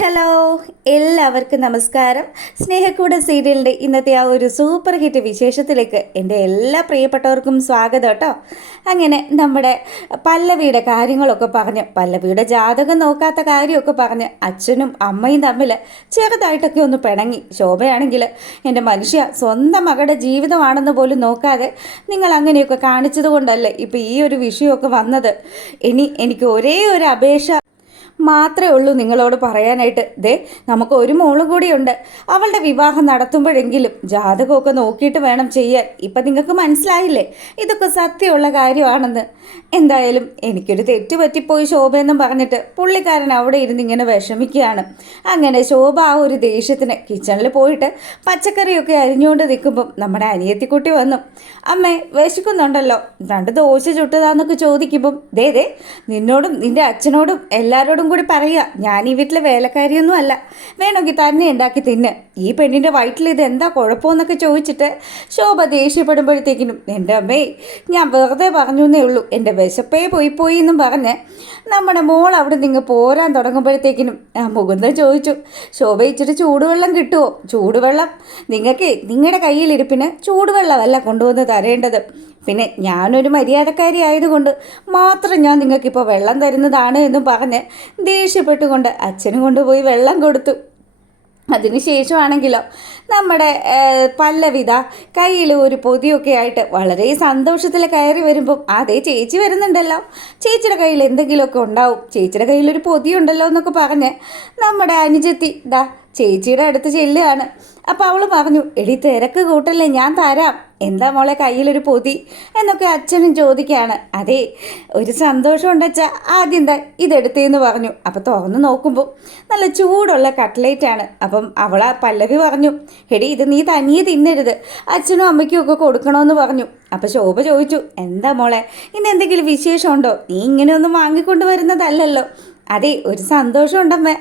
Hello, എല്ലാവർക്കും നമസ്കാരം. സ്നേഹക്കൂട് സീരിയലിൻ്റെ ഇന്നത്തെ ആ ഒരു സൂപ്പർ ഹിറ്റ് വിശേഷത്തിലേക്ക് എൻ്റെ എല്ലാ പ്രിയപ്പെട്ടവർക്കും സ്വാഗതം കേട്ടോ. അങ്ങനെ നമ്മുടെ പല്ലവിയുടെ കാര്യങ്ങളൊക്കെ പറഞ്ഞ്, പല്ലവിയുടെ ജാതകം നോക്കാത്ത കാര്യമൊക്കെ പറഞ്ഞ് അച്ഛനും അമ്മയും തമ്മിൽ ചെറുതായിട്ടൊക്കെ ഒന്ന് പിണങ്ങി. ശോഭയാണെങ്കിൽ എൻ്റെ മനുഷ്യ സ്വന്തം മകളുടെ ജീവിതമാണെന്ന് പോലും നോക്കാതെ നിങ്ങൾ അങ്ങനെയൊക്കെ കാണിച്ചത് കൊണ്ടല്ലേ ഇപ്പോൾ ഈ ഒരു വിഷയമൊക്കെ വന്നത്. ഇനി എനിക്ക് ഒരേ ഒരു അപേക്ഷ മാത്രമേ ഉള്ളൂ നിങ്ങളോട് പറയാനായിട്ട്. നമുക്ക് ഒരു മോളും കൂടിയുണ്ട്. അവളുടെ വിവാഹം നടത്തുമ്പോഴെങ്കിലും ജാതകമൊക്കെ നോക്കിയിട്ട് വേണം ചെയ്യാൻ. ഇപ്പം നിങ്ങൾക്ക് മനസ്സിലായില്ലേ ഇതൊക്കെ സത്യമുള്ള കാര്യമാണെന്ന്. എന്തായാലും എനിക്കൊരു തെറ്റ് പറ്റിപ്പോയി ശോഭയെന്നും പറഞ്ഞിട്ട് പുള്ളിക്കാരൻ അവിടെ ഇരുന്ന് ഇങ്ങനെ വിഷമിക്കുകയാണ്. അങ്ങനെ ശോഭ ആ ഒരു ദേഷ്യത്തിന് കിച്ചണിൽ പോയിട്ട് പച്ചക്കറിയൊക്കെ അരിഞ്ഞുകൊണ്ട് നിൽക്കുമ്പം നമ്മുടെ അനിയത്തിക്കുട്ടി വന്നു. അമ്മേ, വിശക്കുന്നുണ്ടല്ലോ, 2 ദോശ ചുട്ടതാന്നൊക്കെ ചോദിക്കുമ്പം ദേ നിന്നോടും നിൻ്റെ അച്ഛനോടും എല്ലാവരോടും കൂടി പറയുക, ഞാൻ ഈ വീട്ടിലെ വേലക്കാരിയൊന്നും അല്ല, വേണമെങ്കിൽ തന്നെ ഉണ്ടാക്കി തിന്ന്. ഈ പെണ്ണിൻ്റെ വയറ്റിൽ ഇത് എന്താ കുഴപ്പമെന്നൊക്കെ ചോദിച്ചിട്ട് ശോഭ ദേഷ്യപ്പെടുമ്പോഴത്തേക്കിനും എൻ്റെ അമ്മേ, ഞാൻ വെറുതെ പറഞ്ഞു എന്നേ ഉള്ളൂ, എൻ്റെ വിശപ്പേ പോയി എന്നും പറഞ്ഞ് നമ്മുടെ മോൾ അവിടെ നിങ്ങൾ പോരാൻ തുടങ്ങുമ്പോഴത്തേക്കിനും മുകുന്ദൻ ചോദിച്ചു, ശോഭ ഇച്ചിരി ചൂടുവെള്ളം കിട്ടുമോ? ചൂടുവെള്ളം നിങ്ങൾക്ക് നിങ്ങളുടെ കയ്യിലിരിപ്പിന് ചൂടുവെള്ളമല്ല കൊണ്ടുവന്ന് തരേണ്ടത്. പിന്നെ ഞാനൊരു മര്യാദക്കാരി ആയതുകൊണ്ട് മാത്രം ഞാൻ നിങ്ങൾക്കിപ്പോൾ വെള്ളം തരുന്നതാണ് എന്നും പറഞ്ഞ് ദേഷ്യപ്പെട്ടുകൊണ്ട് അച്ഛനും കൊണ്ടുപോയി വെള്ളം കൊടുത്തു. അതിനുശേഷമാണെങ്കിലോ നമ്മുടെ പല്ലവിത കയ്യിൽ ഒരു പൊതിയൊക്കെ ആയിട്ട് വളരെ സന്തോഷത്തിൽ കയറി വരുമ്പം അതേ ചേച്ചി വരുന്നുണ്ടല്ലോ, ചേച്ചിയുടെ കയ്യിൽ എന്തെങ്കിലുമൊക്കെ ഉണ്ടാവും, ചേച്ചിയുടെ കയ്യിലൊരു പൊതിയുണ്ടല്ലോ എന്നൊക്കെ പറഞ്ഞ് നമ്മുടെ അനുജത്തി ചേച്ചിയുടെ അടുത്ത് ചെല്ലുകയാണ്. അപ്പോൾ അവൾ പറഞ്ഞു, എടി തിരക്ക് കൂട്ടല്ലേ, ഞാൻ തരാം, എന്താ മോളെ കയ്യിലൊരു പൊതി എന്നൊക്കെ അച്ഛനും ചോദിക്കുകയാണ്. അതെ, ഒരു സന്തോഷം ഉണ്ടച്ചാ ആദ്യം ഇതെടുത്തേന്ന് പറഞ്ഞു. അപ്പോൾ തുറന്ന് നോക്കുമ്പോൾ നല്ല ചൂടുള്ള കട്ട്ലേറ്റാണ്. അപ്പം പല്ലവി പറഞ്ഞു, എടി ഇത് നീ തനിയെ തിന്നരുത്, അച്ഛനും അമ്മയ്ക്കും ഒക്കെ കൊടുക്കണമെന്ന് പറഞ്ഞു. അപ്പോൾ ശോഭ ചോദിച്ചു, എന്താ മോളെ ഇന്ന് എന്തെങ്കിലും വിശേഷമുണ്ടോ? നീ ഇങ്ങനെയൊന്നും വാങ്ങിക്കൊണ്ട് വരുന്നതല്ലല്ലോ. അതെ, ഒരു സന്തോഷമുണ്ടമ്മേ,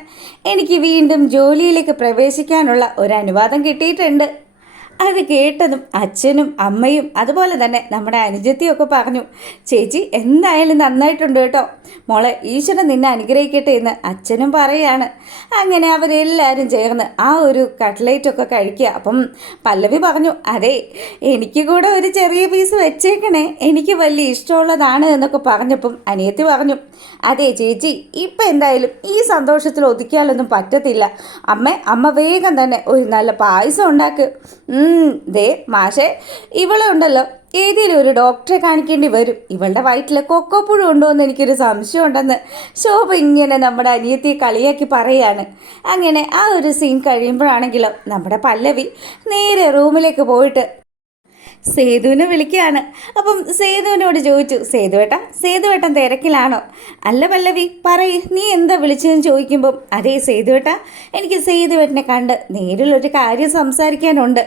എനിക്ക് വീണ്ടും ജോലിയിലേക്ക് പ്രവേശിക്കാനുള്ള ഒരു അനുവാദം കിട്ടിയിട്ടുണ്ട്. അത് കേട്ടതും അച്ഛനും അമ്മയും അതുപോലെ തന്നെ നമ്മുടെ അനുജത്തിയൊക്കെ പറഞ്ഞു, ചേച്ചി എന്തായാലും നന്നായിട്ടുണ്ട് കേട്ടോ മോളെ, ഈശ്വരൻ നിന്നെ അനുഗ്രഹിക്കട്ടെ എന്ന് അച്ഛനും പറയുകയാണ്. അങ്ങനെ അവരെല്ലാവരും ചേർന്ന് ആ ഒരു കട്ട്ലേറ്റൊക്കെ കഴിക്കുക. അപ്പം പല്ലവി പറഞ്ഞു, അതെ എനിക്ക് കൂടെ ഒരു ചെറിയ പീസ് വെച്ചേക്കണേ, എനിക്ക് വലിയ ഇഷ്ടമുള്ളതാണ് എന്നൊക്കെ പറഞ്ഞപ്പം അനിയത്തി പറഞ്ഞു, അതെ ചേച്ചി ഇപ്പം എന്തായാലും ഈ സന്തോഷത്തിൽ ഒതുക്കിയാലൊന്നും പറ്റത്തില്ല. അമ്മ വേഗം തന്നെ ഒരു നല്ല പായസം ഉണ്ടാക്ക്. മാഷേ, ഇവളെ ഉണ്ടല്ലോ ഏതെങ്കിലും ഒരു ഡോക്ടറെ കാണിക്കേണ്ടി വരും, ഇവളുടെ വയറ്റിൽ കൊക്കോപ്പുഴ ഉണ്ടോ എന്ന് എനിക്കൊരു സംശയം ഉണ്ടെന്ന് ശോഭ ഇങ്ങനെ നമ്മുടെ അനിയത്തിയെ കളിയാക്കി പറയാണ്. അങ്ങനെ ആ ഒരു സീൻ കഴിയുമ്പോഴാണെങ്കിലും നമ്മുടെ പല്ലവി നേരെ റൂമിലേക്ക് പോയിട്ട് സേതുവിനെ വിളിക്കുകയാണ്. അപ്പം സേതുവിനോട് ചോദിച്ചു, സേതുവേട്ടൻ തിരക്കിലാണോ? അല്ല പല്ലവി, പറയ്, നീ എന്താ വിളിച്ചതെന്ന് ചോദിക്കുമ്പം അതേ സേതുവേട്ട, എനിക്ക് സേതുവേട്ടനെ കണ്ട് നേരിലൊരു കാര്യം സംസാരിക്കാനുണ്ട്.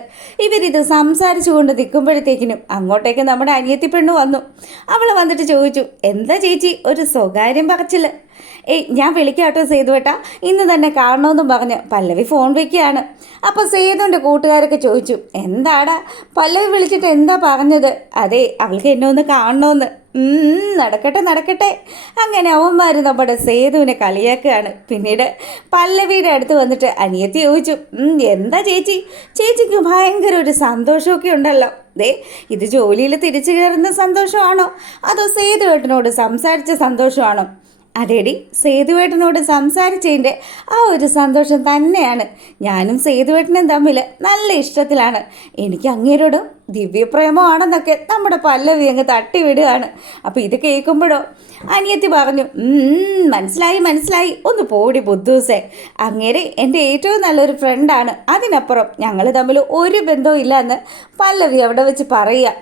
ഇവരിത് സംസാരിച്ചു കൊണ്ട് നിൽക്കുമ്പോഴത്തേക്കിനും അങ്ങോട്ടേക്ക് നമ്മുടെ അനിയത്തി പെണ്ണ് വന്നു. അവൾ വന്നിട്ട് ചോദിച്ചു, എന്താ ചേച്ചി ഒരു സ്വകാര്യം പറച്ചില്? ഞാൻ വിളിക്കാട്ടോ സേതുവേട്ട, ഇന്ന് തന്നെ കാണണമെന്നും പറഞ്ഞ് പല്ലവി ഫോൺ വയ്ക്കുകയാണ്. അപ്പോൾ സേതുവിൻ്റെ കൂട്ടുകാരൊക്കെ ചോദിച്ചു, എന്താടാ പല്ലവി വിളിച്ചിട്ട് എന്താ പറഞ്ഞത്? അതെ, അവൾക്ക് എന്നെ ഒന്ന് കാണണമെന്ന്. നടക്കട്ടെ. അങ്ങനെ അവന്മാർ നമ്മുടെ സേതുവിനെ കളിയാക്കുകയാണ്. പിന്നീട് പല്ലവിയുടെ അടുത്ത് വന്നിട്ട് അനിയത്തി ചോദിച്ചു, എന്താ ചേച്ചിക്ക് ഭയങ്കര ഒരു സന്തോഷമൊക്കെ ഉണ്ടല്ലോ. ഇത് ജോലിയിൽ തിരിച്ചു കയറുന്ന സന്തോഷമാണോ അതോ സേതുവേട്ടനോട് സംസാരിച്ച സന്തോഷമാണോ? അതേടി, സേതുവേട്ടനോട് സംസാരിച്ചതിൻ്റെ ആ ഒരു സന്തോഷം തന്നെയാണ്. ഞാനും സേതുവേട്ടനും തമ്മിൽ നല്ല ഇഷ്ടത്തിലാണ്, എനിക്ക് അങ്ങേരോടും ദിവ്യപ്രേമമാണെന്നൊക്കെ നമ്മുടെ പല്ലവി അങ്ങ് തട്ടിവിടുകയാണ്. അപ്പോൾ ഇത് കേൾക്കുമ്പോഴോ അനിയത്തി പറഞ്ഞു, മനസ്സിലായി, ഒന്ന് പോടി ബുദ്ധൂസേ, അങ്ങേരെ എൻ്റെ ഏറ്റവും നല്ലൊരു ഫ്രണ്ടാണ്, അതിനപ്പുറം ഞങ്ങൾ തമ്മിൽ ഒരു ബന്ധവും ഇല്ല എന്ന് പല്ലവി അവിടെ വെച്ച് പറയുക.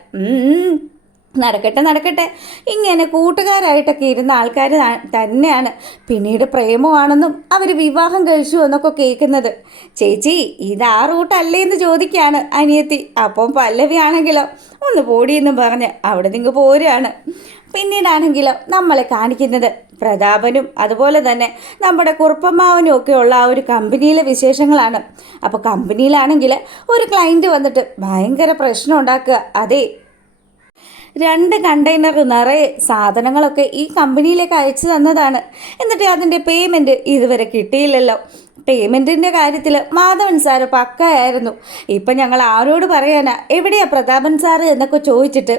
നടക്കട്ടെ. ഇങ്ങനെ കൂട്ടുകാരായിട്ടൊക്കെ ഇരുന്ന ആൾക്കാർ തന്നെയാണ് പിന്നീട് പ്രേമമാണെന്നും അവർ വിവാഹം കഴിച്ചു എന്നൊക്കെ കേൾക്കുന്നത്. ചേച്ചി ഇത് ആ റൂട്ടല്ലേ എന്ന് ചോദിക്കുകയാണ് അനിയത്തി. അപ്പം പല്ലവി ആണെങ്കിലോ ഒന്ന് പോടിയെന്നും പറഞ്ഞ് അവിടെ നിന്ന് പോരുകയാണ്. പിന്നീടാണെങ്കിലോ നമ്മളെ കാണിക്കുന്നത് പ്രതാപനും അതുപോലെ തന്നെ നമ്മുടെ കുറുപ്പമ്മാവനും ഒക്കെ ഉള്ള ആ ഒരു കമ്പനിയിലെ വിശേഷങ്ങളാണ്. അപ്പോൾ കമ്പനിയിലാണെങ്കിൽ ഒരു ക്ലയൻറ്റ് വന്നിട്ട് ഭയങ്കര പ്രശ്നം ഉണ്ടാക്കുക. അതെ, 2 കണ്ടെയ്നർ നിറയെ സാധനങ്ങളൊക്കെ ഈ കമ്പനിയിലേക്ക് അയച്ചു തന്നതാണ്. എന്നിട്ട് അതിൻ്റെ പേയ്മെൻറ്റ് ഇതുവരെ കിട്ടിയില്ലല്ലോ. പേയ്മെൻറ്റിൻ്റെ കാര്യത്തിൽ മാധവൻ സാറ് പക്കയായിരുന്നു. ഇപ്പം ഞങ്ങൾ ആരോട് പറയാനാ, എവിടെയാ പ്രതാപൻ സാറ് എന്നൊക്കെ ചോദിച്ചിട്ട്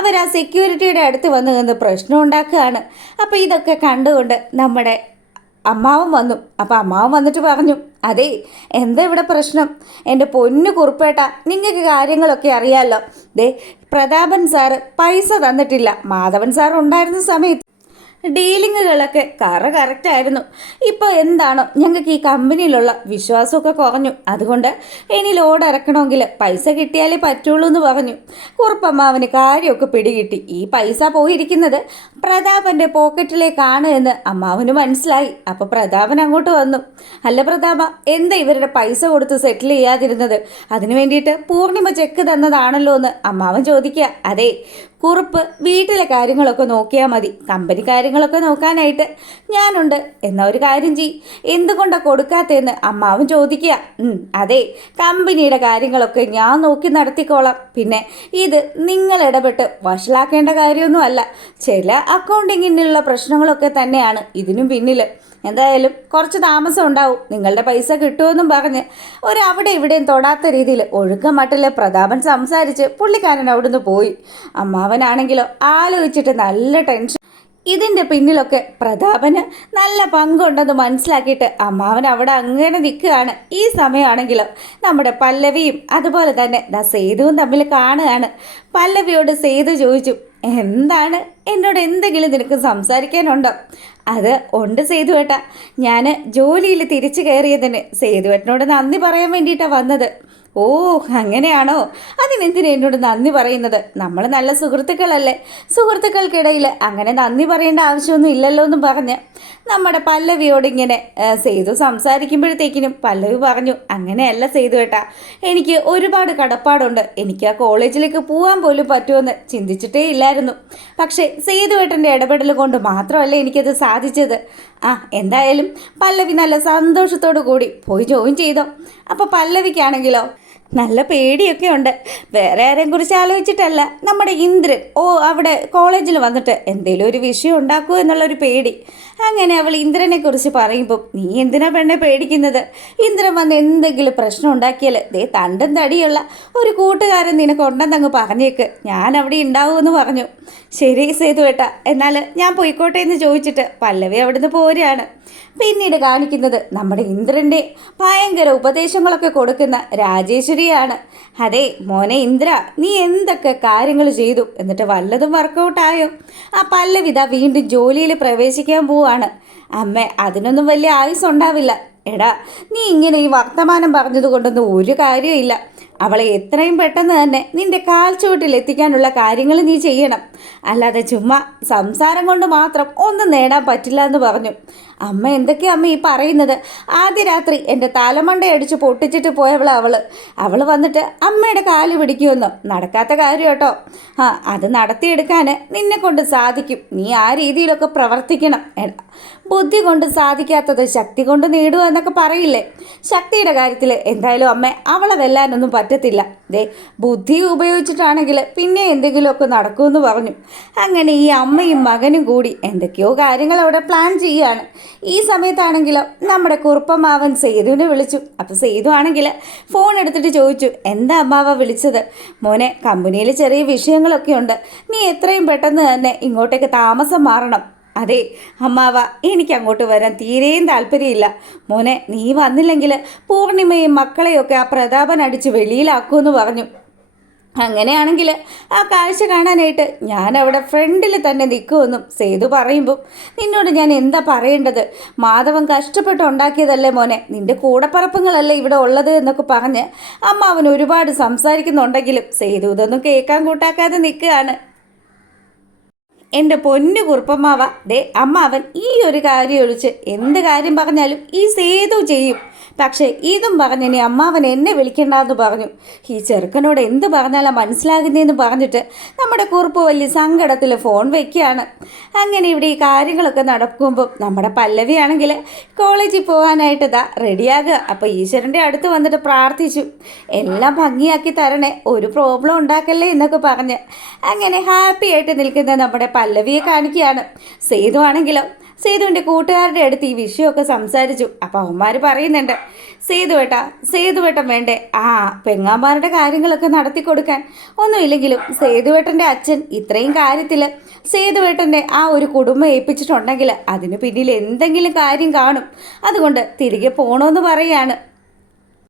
അവർ ആ സെക്യൂരിറ്റിയുടെ അടുത്ത് വന്ന് നിന്ന് പ്രശ്നം ഉണ്ടാക്കുകയാണ്. അപ്പോൾ ഇതൊക്കെ കണ്ടുകൊണ്ട് നമ്മുടെ അമ്മാവൻ വന്നു. അപ്പോൾ അമ്മാവൻ വന്നിട്ട് പറഞ്ഞു, അതേ എന്താ ഇവിടെ പ്രശ്നം? എൻ്റെ പൊന്നു കുറുപ്പേട്ട, നിങ്ങൾക്ക് കാര്യങ്ങളൊക്കെ അറിയാമല്ലോ. ദേ പ്രതാപൻ സാറ് പൈസ തന്നിട്ടില്ല. മാധവൻ സാർ ഉണ്ടായിരുന്ന സമയത്ത് ഡീലിങ്ങുകളൊക്കെ കറക്റ്റായിരുന്നു. ഇപ്പോൾ എന്താണോ ഞങ്ങൾക്ക് ഈ കമ്പനിയിലുള്ള വിശ്വാസമൊക്കെ കുറഞ്ഞു. അതുകൊണ്ട് ഇനി ലോഡ് ഇറക്കണമെങ്കിൽ പൈസ കിട്ടിയാലേ പറ്റുള്ളൂ എന്ന് പറഞ്ഞു. കുറുപ്പമ്മാവന് കാര്യമൊക്കെ പിടികിട്ടി. ഈ പൈസ പോയിരിക്കുന്നത് പ്രതാപൻ്റെ പോക്കറ്റിലേക്കാണ് എന്ന് അമ്മാവന് മനസ്സിലായി. അപ്പോൾ പ്രതാപൻ അങ്ങോട്ട് വന്നു. അല്ല പ്രതാപ, എന്താ ഇവരുടെ പൈസ കൊടുത്ത് സെറ്റിൽ ചെയ്യാതിരുന്നത്? അതിനു വേണ്ടിയിട്ട് പൂർണിമ ചെക്ക് തന്നതാണല്ലോ എന്ന് അമ്മാവൻ ചോദിക്കുക. അതെ, കുറുപ്പ് വീട്ടിലെ കാര്യങ്ങളൊക്കെ നോക്കിയാൽ മതി, കമ്പനി കാര്യങ്ങളൊക്കെ നോക്കാനായിട്ട് ഞാനുണ്ട്. എന്നാ ഒരു കാര്യം ചെയ്യ്, എന്തുകൊണ്ടാണ് കൊടുക്കാത്തതെന്ന് അമ്മാവൻ ചോദിക്കുക. അതെ, കമ്പനിയുടെ കാര്യങ്ങളൊക്കെ ഞാൻ നോക്കി നടത്തിക്കോളാം. പിന്നെ ഇത് നിങ്ങൾ ഇടപെട്ട് വഷളാക്കേണ്ട കാര്യമൊന്നുമല്ല. ചില അക്കൗണ്ടിങ്ങിനുള്ള പ്രശ്നങ്ങളൊക്കെ തന്നെയാണ് ഇതിനും പിന്നിൽ. എന്തായാലും കുറച്ച് താമസം ഉണ്ടാവും, നിങ്ങളുടെ പൈസ കിട്ടുമെന്നും പറഞ്ഞ് അവിടെ ഇവിടെയും തൊടാത്ത രീതിയിൽ ഒഴുക്കമട്ടിൽ പ്രതാപൻ സംസാരിച്ച് പുള്ളിക്കാരൻ അവിടുന്ന് പോയി. അമ്മാവനാണെങ്കിലോ ആലോചിച്ചിട്ട് നല്ല ടെൻഷൻ. ഇതിൻ്റെ പിന്നിലൊക്കെ പ്രതാപന് നല്ല പങ്കുണ്ടെന്ന് മനസ്സിലാക്കിയിട്ട് അമ്മാവൻ അവിടെ അങ്ങനെ നിൽക്കുകയാണ്. ഈ സമയമാണെങ്കിലോ നമ്മുടെ പല്ലവിയും അതുപോലെ തന്നെ സേതുവും തമ്മിൽ കാണുകയാണ്. പല്ലവിയോട് സേതു ചോദിച്ചു, എന്താണ്, എന്നോട് എന്തെങ്കിലും നിനക്ക് സംസാരിക്കാനുണ്ടോ? അത് ഉണ്ട് സേതുവേട്ടാ, ഞാൻ ജോലിയിൽ തിരിച്ചു കയറിയതിന് സേതുവേട്ടനോട് നന്ദി പറയാൻ വേണ്ടിയിട്ടാണ് വന്നത്. ഓ അങ്ങനെയാണോ? അതിനെന്തിനാ എന്നോട് നന്ദി പറയുന്നത്? നമ്മൾ നല്ല സുഹൃത്തുക്കളല്ലേ, സുഹൃത്തുക്കൾക്കിടയിൽ അങ്ങനെ നന്ദി പറയേണ്ട ആവശ്യമൊന്നും ഇല്ലല്ലോ എന്നും പറഞ്ഞ് നമ്മുടെ പല്ലവിയോട് ഇങ്ങനെ സേതു സംസാരിക്കുമ്പോഴത്തേക്കിനും പല്ലവി പറഞ്ഞു, അങ്ങനെയല്ല സേതുവേട്ടാ, എനിക്ക് ഒരുപാട് കടപ്പാടുണ്ട്. എനിക്ക് ആ കോളേജിലേക്ക് പോകാൻ പോലും പറ്റുമെന്ന് ചിന്തിച്ചിട്ടേ ഇല്ലായിരുന്നു. പക്ഷേ സേതുവേട്ടൻ്റെ ഇടപെടൽ കൊണ്ട് മാത്രമല്ല എനിക്കത് സാധിച്ചത്. എന്തായാലും പല്ലവി നല്ല സന്തോഷത്തോടു കൂടി പോയി ജോയിൻ ചെയ്തോ. അപ്പോൾ പല്ലവിക്കാണെങ്കിലോ നല്ല പേടിയൊക്കെ ഉണ്ട്. വേറെ ആരെയും കുറിച്ച് ആലോചിച്ചിട്ടല്ല, നമ്മുടെ ഇന്ദ്രൻ അവിടെ കോളേജിൽ വന്നിട്ട് എന്തെങ്കിലും ഒരു വിഷയം ഉണ്ടാക്കുമോ എന്നുള്ളൊരു പേടി. അങ്ങനെ അവൾ ഇന്ദ്രനെ കുറിച്ച് പറയുമ്പോൾ, നീ എന്തിനാ പെണ്ണെ പേടിക്കുന്നത്? ഇന്ദ്രൻ വന്ന് എന്തെങ്കിലും പ്രശ്നം ഉണ്ടാക്കിയാൽ ദേ തണ്ടും തടിയുള്ള ഒരു കൂട്ടുകാരൻ നിനക്കുണ്ടെന്നങ്ങ് പറഞ്ഞേക്ക്, ഞാൻ അവിടെ ഉണ്ടാവുമെന്ന് പറഞ്ഞു. ശരി സേതുവേട്ടാ, എന്നാൽ ഞാൻ പോയിക്കോട്ടെ എന്ന് ചോദിച്ചിട്ട് പല്ലവി അവിടുന്ന് പോരുകയാണ്. പിന്നീട് കാണിക്കുന്നത് നമ്മുടെ ഇന്ദ്രൻ്റെ ഭയങ്കര ഉപദേശങ്ങളൊക്കെ കൊടുക്കുന്ന രാജേശ്വരിയാണ്. അതെ മോനെ ഇന്ദ്ര, നീ എന്തൊക്കെ കാര്യങ്ങൾ ചെയ്തു, എന്നിട്ട് വല്ലതും വർക്കൗട്ടായോ? ആ പല്ലവിത വീണ്ടും ജോലിയിൽ പ്രവേശിക്കാൻ പോവാണ്. അമ്മേ, അതിനൊന്നും വലിയ ആയുസ് ഉണ്ടാവില്ല. എടാ, നീ ഇങ്ങനെ ഈ വർത്തമാനം പറഞ്ഞതുകൊണ്ടൊന്നും ഒരു കാര്യമില്ല. അവളെ എത്രയും പെട്ടെന്ന് തന്നെ നിന്റെ കാൽ ചുവട്ടിൽ എത്തിക്കാനുള്ള കാര്യങ്ങൾ നീ ചെയ്യണം. അല്ലാതെ ചുമ്മാ സംസാരം കൊണ്ട് മാത്രം ഒന്നും നേടാൻ പറ്റില്ല എന്ന് പറഞ്ഞു. അമ്മ എന്തൊക്കെയാ അമ്മ ഈ പറയുന്നത്? ആദ്യ രാത്രി എൻ്റെ തലമണ്ട അടിച്ച് പൊട്ടിച്ചിട്ട് പോയവള് അവൾ വന്നിട്ട് അമ്മയുടെ കാല് പിടിക്കുമെന്നോ? നടക്കാത്ത കാര്യം കേട്ടോ. അത് നടത്തിയെടുക്കാൻ നിന്നെ കൊണ്ട് സാധിക്കും. നീ ആ രീതിയിലൊക്കെ പ്രവർത്തിക്കണം. ബുദ്ധി കൊണ്ട് സാധിക്കാത്തത് ശക്തി കൊണ്ട് നേടുക എന്നൊക്കെ പറയില്ലേ? ശക്തിയുടെ കാര്യത്തിൽ എന്തായാലും അമ്മ അവളെ വെല്ലാനൊന്നും പറ്റത്തില്ല. ബുദ്ധി ഉപയോഗിച്ചിട്ടാണെങ്കിൽ പിന്നെ എന്തെങ്കിലുമൊക്കെ നടക്കുമെന്ന് പറഞ്ഞു. അങ്ങനെ ഈ അമ്മയും മകനും കൂടി എന്തൊക്കെയോ കാര്യങ്ങൾ അവിടെ പ്ലാൻ ചെയ്യുകയാണ്. ഈ സമയത്താണെങ്കിലോ നമ്മുടെ കുറുപ്പമ്മാവൻ സേതുവിനെ വിളിച്ചു. അപ്പോൾ സേതു ആണെങ്കിൽ ഫോൺ എടുത്തിട്ട് ചോദിച്ചു, എന്താ അമ്മാവ വിളിച്ചത്? മോനെ, കമ്പനിയിൽ ചെറിയ വിഷയങ്ങളൊക്കെ ഉണ്ട്, നീ എത്രയും പെട്ടെന്ന് തന്നെ ഇങ്ങോട്ടേക്ക് താമസം മാറണം. അതെ അമ്മാവ, എനിക്ക് അങ്ങോട്ട് വരാൻ തീരെയും താല്പര്യമില്ല. മോനെ, നീ വന്നില്ലെങ്കിൽ പൂർണിമയും മക്കളെയൊക്കെ ആ പ്രതാപൻ അടിച്ച് വെളിയിലാക്കുമെന്ന് പറഞ്ഞു. അങ്ങനെയാണെങ്കിൽ ആ കാഴ്ച കാണാനായിട്ട് ഞാൻ അവിടെ ഫ്രണ്ടിൽ തന്നെ നിൽക്കുമെന്നും സേതു പറയുമ്പോൾ, നിന്നോട് ഞാൻ എന്താ പറയേണ്ടത്? മാധവൻ കഷ്ടപ്പെട്ട് ഉണ്ടാക്കിയതല്ലേ മോനെ, നിൻ്റെ കൂടപ്പറപ്പുകളല്ലേ ഇവിടെ ഉള്ളത് എന്നൊക്കെ പറഞ്ഞ് അമ്മാവൻ ഒരുപാട് സംസാരിക്കുന്നുണ്ടെങ്കിലും സേതു ഇതൊന്നും കേൾക്കാൻ കൂട്ടാക്കാതെ നിൽക്കുകയാണ്. എൻ്റെ പൊന്നു കുറുപ്പമ്മാവ, അമ്മാവൻ ഈ ഒരു കാര്യം ഒഴിച്ച് എന്ത് കാര്യം പറഞ്ഞാലും ഈ സേതു ചെയ്യും. പക്ഷേ ഇതും പറഞ്ഞ് ഇനി അമ്മാവൻ എന്നെ വിളിക്കണ്ടെന്ന് പറഞ്ഞു. ഈ ചെറുക്കനോട് എന്ത് പറഞ്ഞാലാണ് മനസ്സിലാകുന്നതെന്ന് പറഞ്ഞിട്ട് നമ്മുടെ കുറുപ്പ് വലിയ സങ്കടത്തിൽ ഫോൺ വയ്ക്കുകയാണ്. അങ്ങനെ ഇവിടെ ഈ കാര്യങ്ങളൊക്കെ നടക്കുമ്പോൾ നമ്മുടെ പല്ലവിയാണെങ്കിൽ കോളേജിൽ പോകാനായിട്ട് റെഡിയാകുക. അപ്പോൾ ഈശ്വരൻ്റെ അടുത്ത് വന്നിട്ട് പ്രാർത്ഥിച്ചു, എല്ലാം ഭംഗിയാക്കി തരണേ, ഒരു പ്രോബ്ലം ഉണ്ടാക്കല്ലേ എന്നൊക്കെ പറഞ്ഞ് അങ്ങനെ ഹാപ്പി ആയിട്ട് നിൽക്കുന്ന നമ്മുടെ പല്ലവിയെ കാണിക്കുകയാണ്. സേതു ആണെങ്കിലോ സേതുവിൻ്റെ കൂട്ടുകാരുടെ അടുത്ത് ഈ വിഷയമൊക്കെ സംസാരിച്ചു. അപ്പം അവന്മാർ പറയുന്നുണ്ട്, സേതുവേട്ടൻ വേണ്ടേ പെങ്ങാമാരുടെ കാര്യങ്ങളൊക്കെ നടത്തി കൊടുക്കാൻ. ഒന്നുമില്ലെങ്കിലും സേതുവേട്ടൻ്റെ അച്ഛൻ ഇത്രയും കാര്യത്തിൽ സേതുവേട്ടൻ്റെ ഒരു കുടുംബം ഏൽപ്പിച്ചിട്ടുണ്ടെങ്കിൽ അതിന് പിന്നിൽ എന്തെങ്കിലും കാര്യം കാണും. അതുകൊണ്ട് തിരികെ പോകണമെന്ന് പറയുകയാണ്.